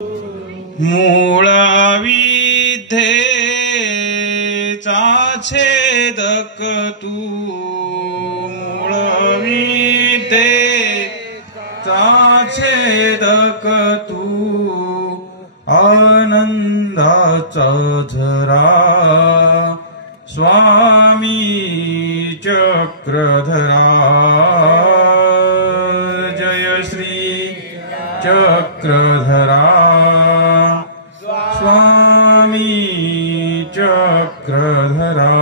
मूळविद्येचा छेदक तू, मूळविद्येचा छेदक तू, आनंदाचा झरा स्वामी चक्रधरा। जय श्री चक्रधरा स्वामी चक्रधरा।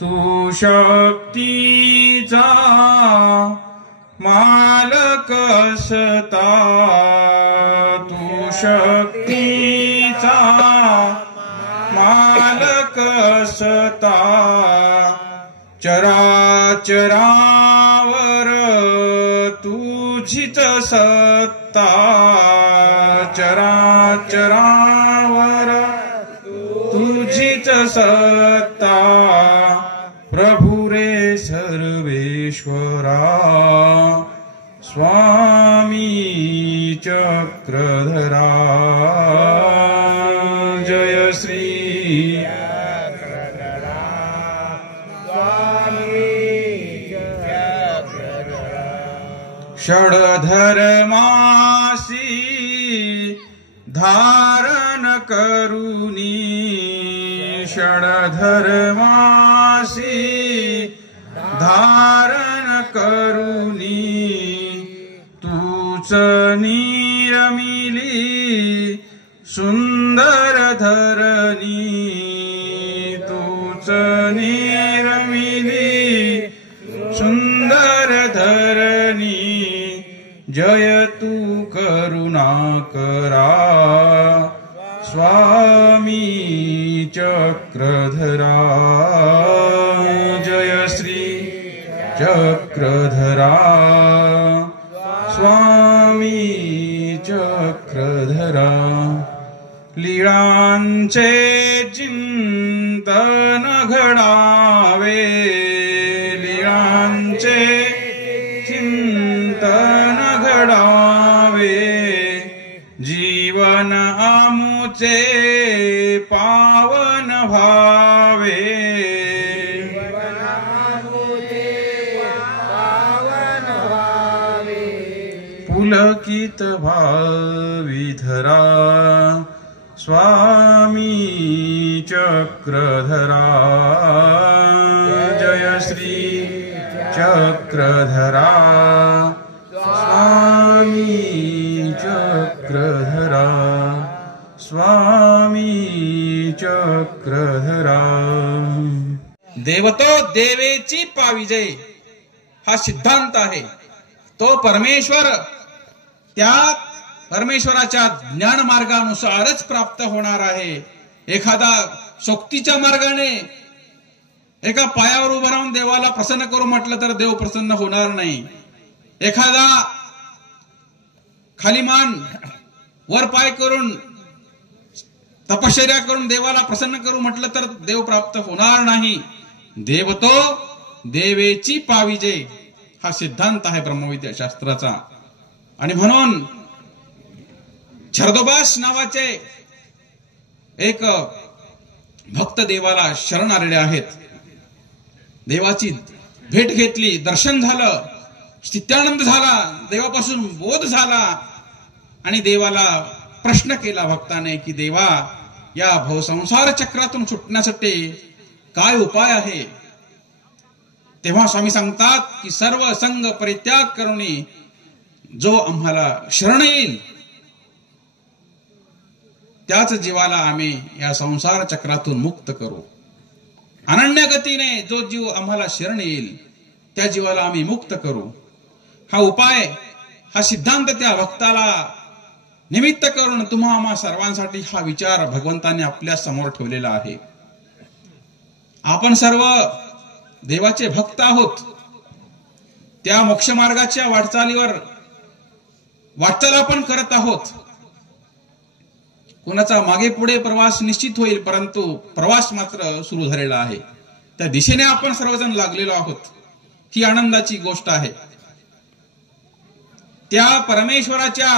तू शक्तीचा मालक असता, तू शक्तीचा मालक असता, चराचरावर तुझीच सत्ता, चराचरावर तुझीच सत्ता। प्रभु रे सर्वेश्वरा स्वामी चक्रधरा। जय श्री षडधर्मासी धारण करुनी, षडधर्मासी धारण करुनी, तूच निरमिली सुंदर धरणी, तूच निरमिली सुंदर धरणी। जय तू करुणाकरा स्वामी चक्रधरा। जय श्री चक्रधरा स्वामी चक्रधरा। लीळांचे चिंतन घडावे, लीळांचे चिंतन घडावे, जीवन आमुचे पावन भावे, पुलकित भावी धरा स्वामी चक्रधरा। जय श्री चक्रधरा स्वामी चक्रधरा, स्वामी चक्रधरा। देवतो देवेची पाविजे हा सिद्धांत आहे। तो परमेश्वर त्या परमेश्वराच्या ज्ञान मार्गानुसारच प्राप्त होणार आहे। एखादा सोक्तीच्या मार्गाने एका पायावर उभं राहून देवाला प्रसन्न करू म्हटलं तर देव प्रसन्न होणार नाही। एखादा खाली मान वर पाय करून तपश्चर्या करून देवाला प्रसन्न करू म्हटलं तर देव प्राप्त होणार नाही। देव तो देवेची पाविजे हा सिद्धांत आहे ब्रह्मविद्या शास्त्राचा। आणि म्हणून छरदोबास नावाचे एक भक्त देवाला शरण आलेले आहेत। देवाची भेट घेतली, दर्शन झालं, स्थित्यानंद झाला, देवापासून बोध झाला आणि देवाला प्रश्न केला भक्ताने की देवा, या भवसंसार चक्रातून सुटण्यासाठी काय उपाय आहे? तेव्हा स्वामी सांगतात की सर्व संग परित्याग करुनी जो आम्हाला शरण येईल त्याच जीवाला आम्ही या संसार चक्रातून मुक्त करू। अनन्य गतीने जो जीव आम्हाला शरण येईल त्या जीवाला आम्ही मुक्त करू। हा उपाय, हा सिद्धांत त्या भक्ताला निमित्त करून तुम्हा आम्हा सर्वांसाठी हा विचार भगवंताने आपल्या समोर ठेवलेला आहे। आपण सर्व देवाचे भक्त आहोत। त्या मोक्ष मार्गाच्या वाटचाल आपण करत आहोत। कोणाचा मागे पुढे प्रवास निश्चित होईल, परंतु प्रवास मात्र सुरू झालेला आहे। त्या दिशेने आपण सर्वजण लागलेलो आहोत। ही आनंदाची गोष्ट आहे। त्या परमेश्वराच्या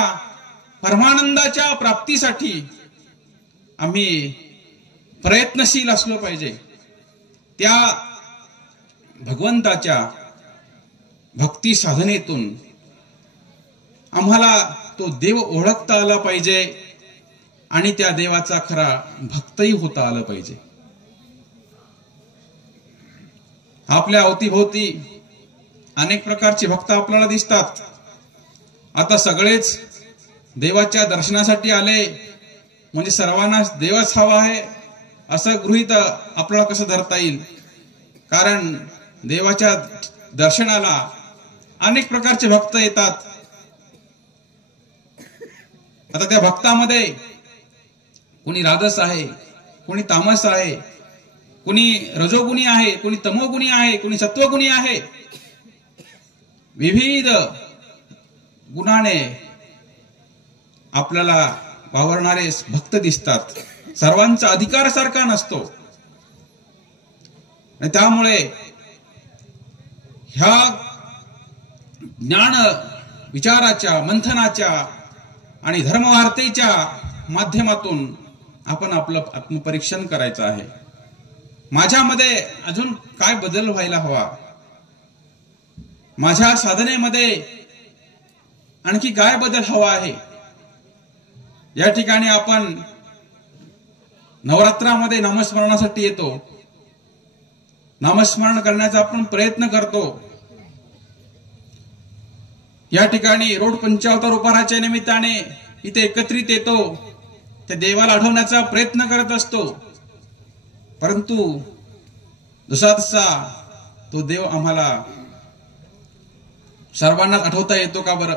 परमानंदाच्या प्राप्तीसाठी आम्ही प्रयत्नशील असलो पाहिजे. त्या भगवंताच्या भक्ती साधनेतून आम्हाला तो देव ओळखता आला पाहिजे आणि त्या देवाचा खरा भक्तही होता आलं पाहिजे. आपल्या अवतीभोवती अनेक प्रकारचे भक्त आपल्याला दिसतात. आता सगळेच देवाच्या दर्शनासाठी आले म्हणजे सर्वांनाच देवच हवा आहे असं गृहीत आपल्याला कसं धरता येईल? कारण देवाच्या दर्शनाला अनेक प्रकारचे भक्त येतात. आता त्या भक्तामध्ये कोणी राजस आहे, कोणी तामस आहे, कोणी रजोगुणी आहे, कोणी तमोगुणी आहे, कोणी सत्वगुणी आहे. विविध गुणाने आपल्याला वावरणारे भक्त दिसतात. सर्वांचा अधिकार सारखा नसतो आणि त्यामुळे ह्या ज्ञान विचाराच्या मंथनाच्या आणि धर्मवार्तेच्या माध्यमातून आपण आपलं आत्मपरीक्षण करायचं आहे. माझ्यामध्ये अजून काय बदल व्हायला हवा? माझ्या साधनेमध्ये आणखी काय बदल हवा आहे? या ठिकाणी आपण नवरात्रामध्ये नामस्मरणासाठी येतो. नामस्मरण करण्याचा आपण प्रयत्न करतो. या ठिकाणी रोड पंचावतार उपहाराच्या निमित्ताने इथे एकत्रित येतो. त्या देवाला आठवण्याचा प्रयत्न करत असतो. परंतु जसा तसा तो देव आम्हाला सर्वांना आठवता येतो का बरं?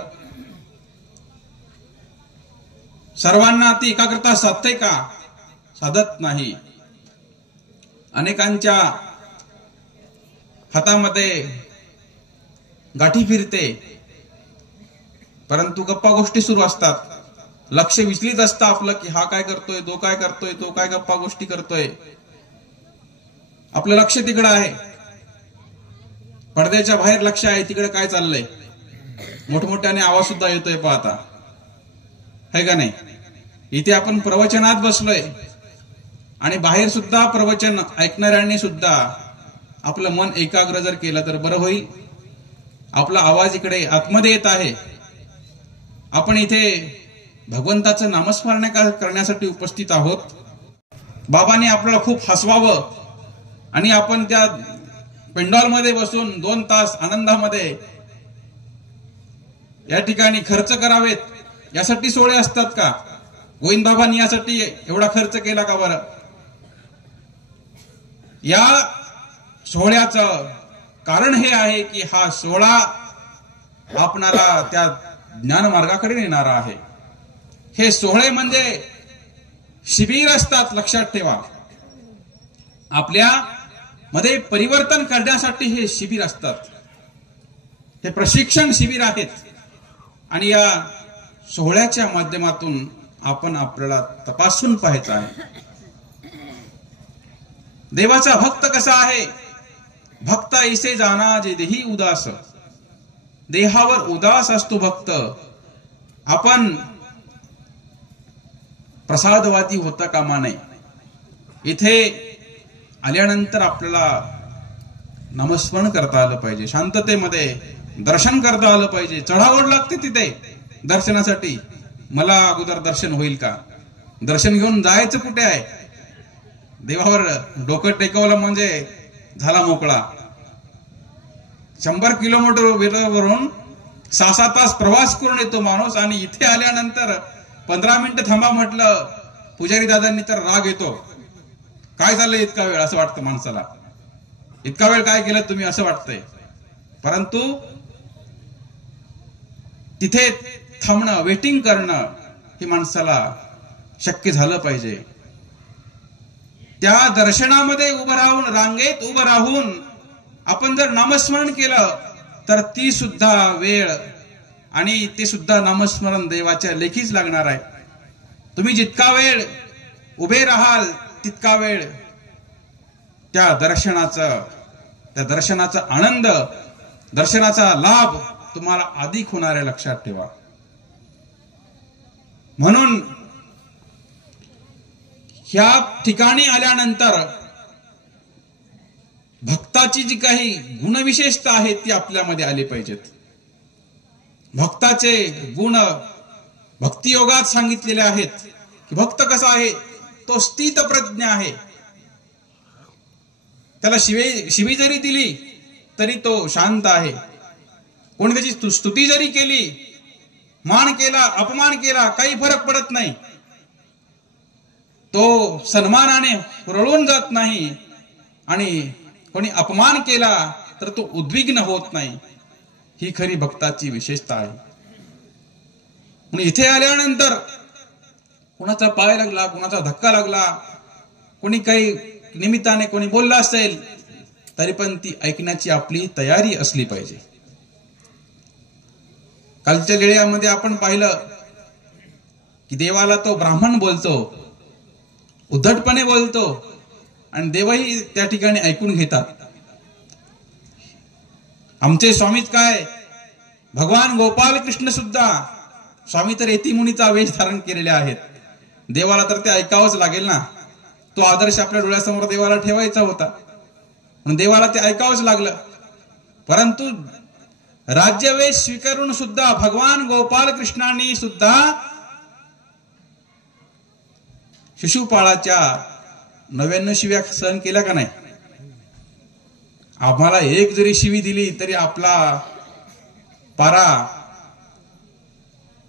सर्वांना ती एकाग्रता साधते का? साधत नाही. अनेकांच्या हातामध्ये गाठी फिरते, परंतु गप्पा गोष्टी सुरू असतात. लक्ष विचलित असतं आपलं की हा काय करतोय, तो काय करतोय, तो काय गप्पा गोष्टी करतोय. आपलं लक्ष तिकडं आहे, पडद्याच्या बाहेर लक्ष आहे तिकडे काय चाललंय. मोठमोठ्याने आवाज सुद्धा येतोय पाहता, है का नाही? इथे आपण प्रवचनात बसलोय आणि बाहेर सुद्धा प्रवचन ऐकणाऱ्यांनी सुद्धा आपलं मन एकाग्र जर केलं तर बरं होईल. आपला आवाज इकडे आतमध्ये येत आहे. आपण इथे भगवंताचं नामस्मरण करण्यासाठी उपस्थित आहोत. बाबांनी आपल्याला खूप हसवावं आणि आपण त्या पेंडॉलमध्ये बसून 2 तास आनंदामध्ये या ठिकाणी खर्च करावेत, यासाठी सोहळे असतात का? गोविंद बाबांनी यासाठी एवढा खर्च केला का बरं? या सोहळ्याचं कारण हे आहे की हा सोहळा आपणाला त्या ज्ञान मार्गाकडे नेणारा आहे. हे सोहळे म्हणजे शिबिर असतात, लक्षात ठेवा. आपल्या मध्ये परिवर्तन करण्यासाठी हे शिबिर असतात. हे प्रशिक्षण शिबिर आहेत आणि या सोहळ्याच्या माध्यमातून आपण आपल्याला तपासून पाहायचं आहे. देवाचा भक्त कसा आहे? भक्त ऐसे जाना जे देही उदास. देहावर उदास असतो भक्त. आपण प्रसादवादी होता कामा नये. इथे आल्यानंतर आपल्याला नामस्मरण करता आलं पाहिजे, शांततेमध्ये दर्शन करता आलं पाहिजे. चढावड लागते तिथे दर्शनासाठी. मला अगोदर दर्शन होईल का? दर्शन घेऊन जायचं कुठे आहे? देवावर डोकं टेकवलं म्हणजे झाला मोकळा. 100 किलोमीटर वरून 6-7 तास प्रवास करून येतो माणूस आणि इथे आल्यानंतर 15 मिनिटं थांबा म्हटलं पुजारी दादांनी तर राग येतो. काय झालं इतका वेळ असं वाटतं माणसाला. इतका वेळ काय केलं तुम्ही असं वाटतंय. परंतु तिथे थांबणं, वेटिंग करणं हे माणसाला शक्य झालं पाहिजे. त्या दर्शनामध्ये उभं राहून, रांगेत उभं राहून आपण जर नामस्मरण केलं तर ती सुद्धा वेळ आणि ते सुद्धा नामस्मरण देवाच्या लेखीच लागणार आहे. तुम्ही जितका वेळ उभे राहाल तितका वेळ त्या दर्शनाचा आनंद, दर्शनाचा लाभ तुम्हाला अधिक होणार आहे, लक्षात ठेवा. म्हणून ह्या ठिकाणी आल्यानंतर भक्ताची जी काही गुणविशेषता आहेत ती आपल्यामध्ये आली पाहिजेत. भक्ताचे गुण भक्तियोगात सांगितलेले आहेत की भक्त कसा आहे, तो स्थित प्रज्ञ आहे. त्याला शिवी जरी दिली तरी तो शांत आहे. कोणी त्याची स्तुती जरी केली, मान केला, अपमान केला, काही फरक पडत नाही. तो सन्मानाने हुरळून जात नाही आणि कोणी अपमान केला तर तो उद्विग्न होत नाही. ही खरी भक्ताची विशेषता आहे. म्हणून इथे आल्यानंतर कोणाचा पाय लागला, कोणाचा धक्का लागला, कोणी काही निमित्ताने कोणी बोलला असेल तरी पण ती ऐकण्याची आपली तयारी असली पाहिजे. कालच्या लेळ्यामध्ये आपण पाहिलं की देवाला तो ब्राह्मण बोलतो, उद्धटपणे बोलतो आणि देवही त्या ठिकाणी ऐकून घेतात. आमचे स्वामीच काय, भगवान गोपाल कृष्ण सुद्धा, स्वामी तर यती मुनीचा वेश धारण केलेले आहेत. देवाला तर ते ऐकावंच लागेल ना. तो आदर्श आपल्या डोळ्यासमोर देवाला ठेवायचा होता म्हणून देवाला ते ऐकावंच लागलं. परंतु राज्यवेश स्वीकारून सुद्धा भगवान गोपाल कृष्णांनी सुद्धा शिशुपाळाच्या 99 शिव्या सहन केल्या का नाही? आम्हाला एक जरी शिवी दिली तरी आपला पारा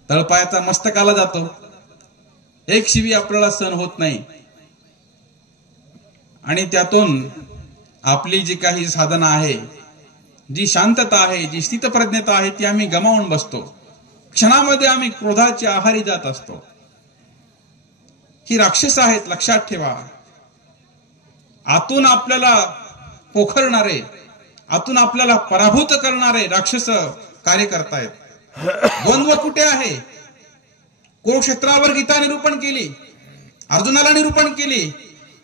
तळपायाचा मस्तकाला जातो. एक शिवी आपल्याला सहन होत नाही आणि त्यातून आपली जी काही साधना आहे, जी शांतता आहे, जी स्थितप्रज्ञता आहे ती आम्ही गमावून बसतो. क्षणामध्ये आम्ही क्रोधाच्या आहारी जात असतो. ही राक्षस आहेत, लक्षात ठेवा. आतून आपल्याला पोखरणारे, आतून आपल्याला पराभूत करणारे राक्षस कार्य करतायत. द्वंद्व कुठे आहे? कुरुक्षेत्रावर गीता निरूपण केली, अर्जुनाला निरूपण केली.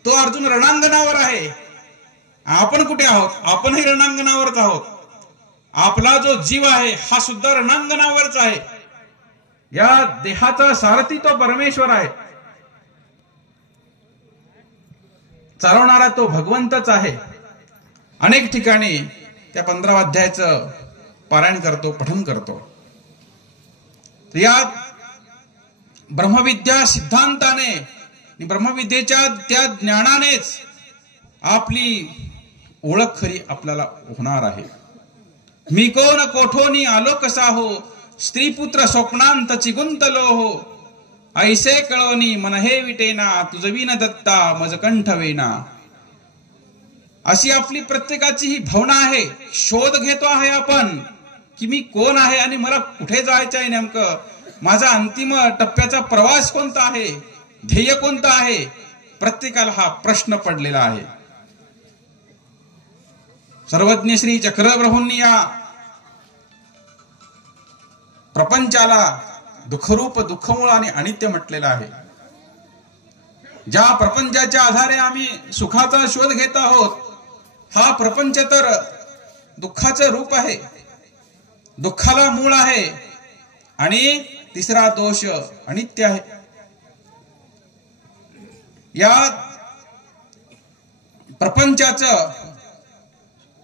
तो अर्जुन रणांगणावर आहे. आपण कुठे आहोत? आपणही रणांगणावरच आहोत. आपला जो जीव आहे हा सुद्धा रणांगणावरच आहे. या देहाचा सारथी तो परमेश्वर आहे. चालवणारा तो भगवंतच आहे. अनेक ठिकाणी त्या 15व्या अध्यायाचं पारायण करतो, पठन करतो. यात ब्रह्मविद्या सिद्धांताने, ब्रह्मविद्येच्या त्या ज्ञानानेच आपली ओळख खरी आपल्याला होणार आहे. मी कोण कोठोनी आलो कसा हो, स्त्री पुत्र स्वप्नांत चिगुंतलो हो, ऐसे कळोनी मन हे विटेना, तुझविन दत्ता मज कंठ वेना. अशी आपली प्रत्येकाची ही भावना आहे. शोध घेतो आहे आपण की मी कोण आहे आणि मला कुठे जायचं आहे, नेमकं माझा अंतिम टप्प्याचा प्रवास कोणता आहे, ध्येय कोणतं आहे. प्रत्येकाला हा प्रश्न पडलेला आहे. सर्वज्ञ श्री चक्रप्रभूंनी या प्रपंचाला दुःखरूप, दुःखमूळ आणि अनित्य म्हटलेलं आहे. ज्या प्रपंचाच्या आधारे आम्ही सुखाचा शोध घेत आहोत, हा प्रपंच तर दुःखाचं रूप आहे, दुःखाला मूळ आहे. आणि तिसरा दोष अनित्य आहे. या प्रपंचाचं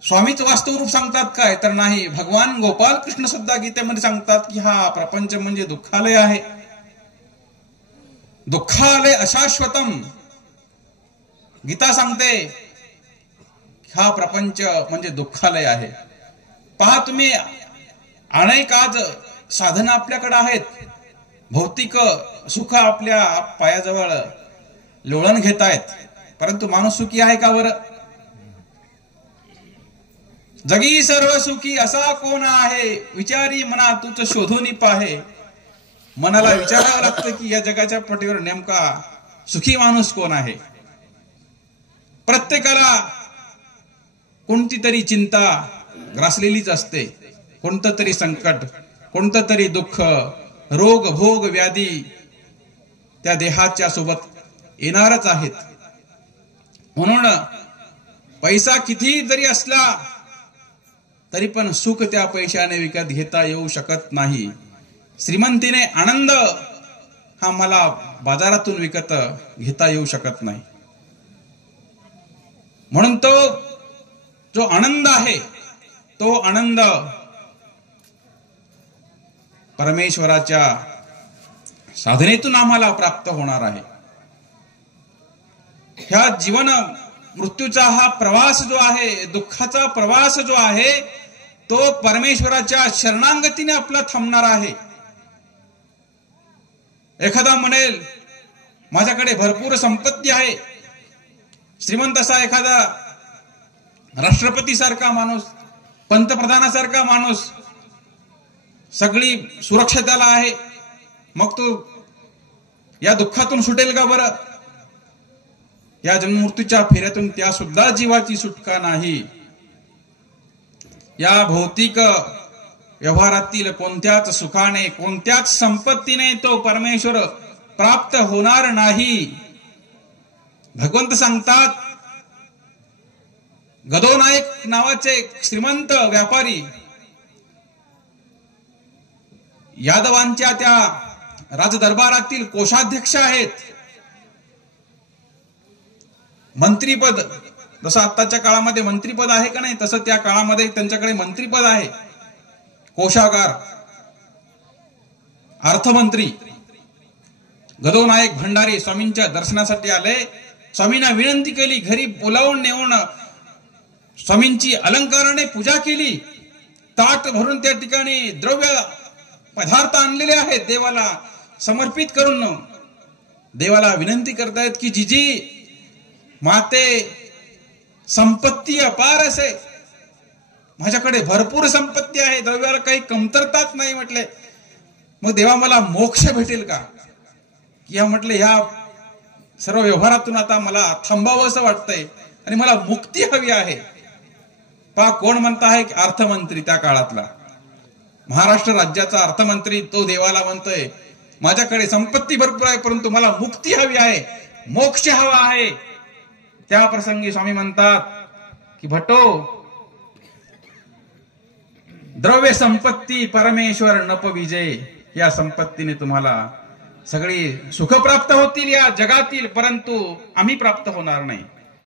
स्वामीच वास्तव रूप सांगतात काय? तर नाही. भगवान गोपाल कृष्ण सुद्धा गीतेमध्ये सांगतात की हा प्रपंच म्हणजे दुःखालय आहे. दुःखालय अशाश्वतम. गीता सांगते हा प्रपंच म्हणजे दुःखालय आहे. पहा तुम्ही, अनेक आज साधनं आपल्याकडे आहेत, भौतिक सुख आपल्या पायाजवळ लोळण घेत आहेत, परंतु माणूस सुखी आहे का बरं? जगी सर्व सुखी असा कोण आहे, विचारी मना तूच शोधून पाहे. मनाला विचारावं लागतं की या जगाच्या पटीवर नेमका सुखी माणूस कोण आहे. प्रत्येकाला कोणती तरी चिंता ग्रासलेलीच असते, कोणतं तरी संकट, कोणतं तरी दुःख, रोग भोग व्याधी त्या देहाच्या सोबत येणारच आहेत. म्हणून पैसा किती जरी असला तरी पण सुख त्या पैशाने विकत घेता येऊ शकत नाही. श्रीमंतीने आनंद हा मला बाजारातून विकत घेता येऊ शकत नाही. म्हणून तो जो आनंद आहे तो आनंद परमेश्वराच्या साधनेतून आम्हाला प्राप्त होणार आहे. ह्या जीवन मृत्यूचा हा प्रवास जो आहे, दुःखाचा प्रवास जो आहे, तो परमेश्वराच्या शरणागतीने आपला थांबणार आहे. एखादा म्हणेल माझ्याकडे भरपूर संपत्ती आहे, श्रीमंत असा एखादा राष्ट्रपती सारखा माणूस, पंतप्रधानासारखा माणूस, सगळी सुरक्षा त्याला आहे, मग तो या दुःखातून सुटेल का बरं? या जन्ममृत्यूच्या फेऱ्यातून त्या सुद्धा जीवाची सुटका नाही. या भौतिक व्यवहारातील कोणत्याच सुखाने, कोणत्याच संपत्तीने तो परमेश्वर प्राप्त होणार नाही. भगवंत सांगतात, गदोनायक नावाचे श्रीमंत व्यापारी यादवांच्या त्या राजदरबारातील कोषाध्यक्ष आहेत. मंत्रीपद जसं आताच्या काळामध्ये मंत्रीपद आहे का नाही, तसं त्या काळामध्ये त्यांच्याकडे मंत्रीपद आहे. कोषागार, अर्थमंत्री. गदोनायक भंडारी स्वामींच्या दर्शनासाठी आले. स्वामींना विनंती केली, घरी बोलावून नेऊन स्वामींची अलंकाराने पूजा केली. ताट भरून त्या ठिकाणी द्रव्य पदार्थ आणलेले आहेत देवाला समर्पित करून. देवाला विनंती करतायत की जिजी माते संपत्ती अपार असे, माझ्याकडे भरपूर संपत्ती आहे, द्रव्याला काही कमतरताच नाही. म्हटले मग देवा मला मोक्ष भेटेल का? या म्हटले ह्या सर्व व्यवहारातून आता मला थांबावं असं वाटतंय आणि मला मुक्ती हवी आहे. पहा कोण म्हणत आहे? अर्थमंत्री, त्या काळातला महाराष्ट्र राज्याचा अर्थमंत्री, तो देवाला म्हणतोय माझ्याकडे संपत्ती भरपूर आहे परंतु मला मुक्ती हवी आहे, मोक्ष हवा आहे. त्या प्रसंगी स्वामी म्हणतात की भटो, द्रव्य संपत्ती परमेश्वर नप विजय. या संपत्तीने तुम्हाला सगळी सुख प्राप्त होतील या जगातील, परंतु आम्ही प्राप्त होणार नाही.